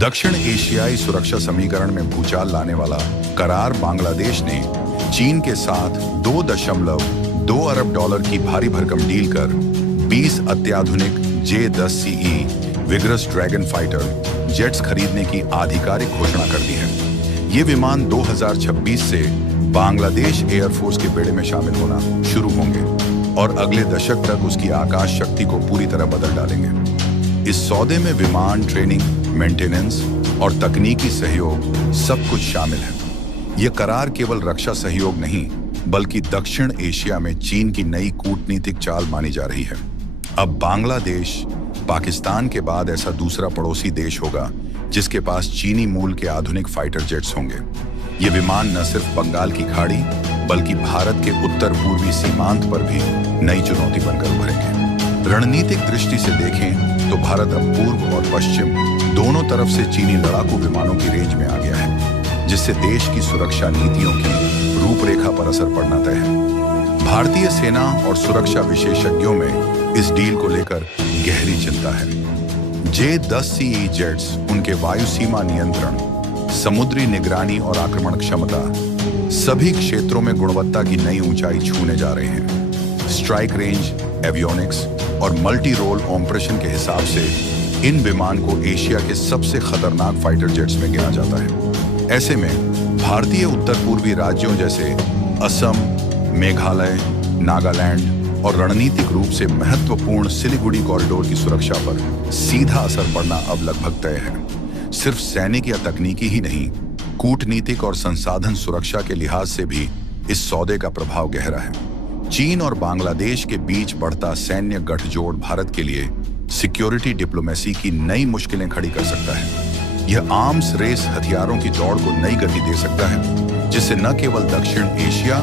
दक्षिण एशियाई सुरक्षा समीकरण में भूचाल लाने वाला करार बांग्लादेश ने चीन के साथ 2.2 अरब डॉलर की भारी भरकम डील कर 20 अत्याधुनिक J-10CE vigorous dragon fighter jets खरीदने की आधिकारिक घोषणा कर दी है। ये विमान 2026 से बांग्लादेश एयरफोर्स के बेड़े में शामिल होना शुरू होंगे और अगले दशक तक उसकी आकाश शक्ति को पूरी तरह बदल डालेंगे। इस सौदे में विमान, ट्रेनिंग, मेंटेनेंस और तकनीकी सहयोग सब कुछ शामिल है। यह करार केवल रक्षा सहयोग नहीं, बल्कि दक्षिण एशिया में चीन की नई कूटनीतिक चाल मानी जा रही है। अब बांग्लादेश पाकिस्तान के बाद ऐसा दूसरा पड़ोसी देश होगा जिसके पास चीनी मूल के आधुनिक फाइटर जेट्स होंगे। ये विमान न सिर्फ बंगाल की खाड़ी, बल्कि भारत के उत्तर पूर्वी सीमांत पर भी नई चुनौती बनकर उभरेंगे। रणनीतिक दृष्टि से देखें तो भारत अब पूर्व और पश्चिम दोनों तरफ से चीनी लड़ाकू विमानों की रेंज में आ गया है, जिससे देश की सुरक्षा नीतियों की रूपरेखा पर असर पड़ना तय है। भारतीय सेना और सुरक्षा विशेषज्ञों में इस डील को लेकर गहरी चिंता है। J-10CE जेट्स उनके वायु सीमा नियंत्रण, समुद्री निगरानी और आक्रमण क्षमता सभी क्षेत्रों में गुणवत्ता की नई ऊंचाई छूने जा रहे हैं। स्ट्राइक रेंज, एवियोनिक्स और मल्टी रोल ऑपरेशन के हिसाब से इन विमान को एशिया के सबसे खतरनाक फाइटर जेट्स में गिना जाता है। ऐसे में भारतीय उत्तर पूर्वी राज्यों जैसे असम, मेघालय, नागालैंड और रणनीतिक रूप से महत्वपूर्ण सिलीगुड़ी कॉरिडोर की सुरक्षा पर सीधा असर पड़ना अब लगभग तय है। सिर्फ सैनिक या तकनीकी ही नहीं, कूटनीतिक और संसाधन सुरक्षा के लिहाज से भी इस सौदे का प्रभाव गहरा है। चीन और बांग्लादेश के बीच बढ़ता सैन्य गठजोड़ भारत के लिए सिक्योरिटी डिप्लोमेसी की नई मुश्किलें खड़ी कर सकता है। यह आर्म्स रेस हथियारों की दौड़ को नई गति दे सकता है, जिससे न केवल दक्षिण एशिया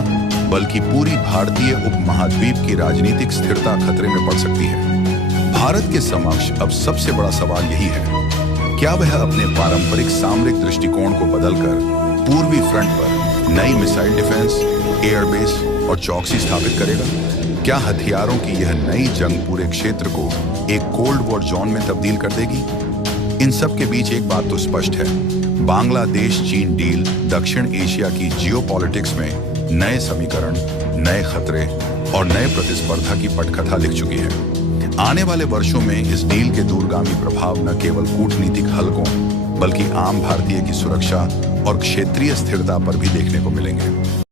बल्कि पूरी भारतीय उपमहाद्वीप की राजनीतिक स्थिरता खतरे में पड़ सकती है। भारत के समक्ष अब सबसे बड़ा सवाल यही है, क्या वह अपने पारंपरिक सामरिक दृष्टिकोण को बदलकर पूर्वी फ्रंट पर नई मिसाइल डिफेंस, एयरबेस और चौकसी स्थापित करेगा? क्या हथियारों की यह नई जंग पूरे क्षेत्र को एक कोल्ड वॉर जोन में तब्दील कर देगी? इन सब के बीच एक बात तो स्पष्ट है, बांग्लादेश चीन डील दक्षिण एशिया की जियोपॉलिटिक्स में नए समीकरण, नए खतरे और नए प्रतिस्पर्धा की पटकथा लिख चुकी है। आने वाले वर्षों में इस डील के दूरगामी प्रभाव न केवल कूटनीतिक हलकों, बल्कि आम भारतीय की सुरक्षा और क्षेत्रीय स्थिरता पर भी देखने को मिलेंगे।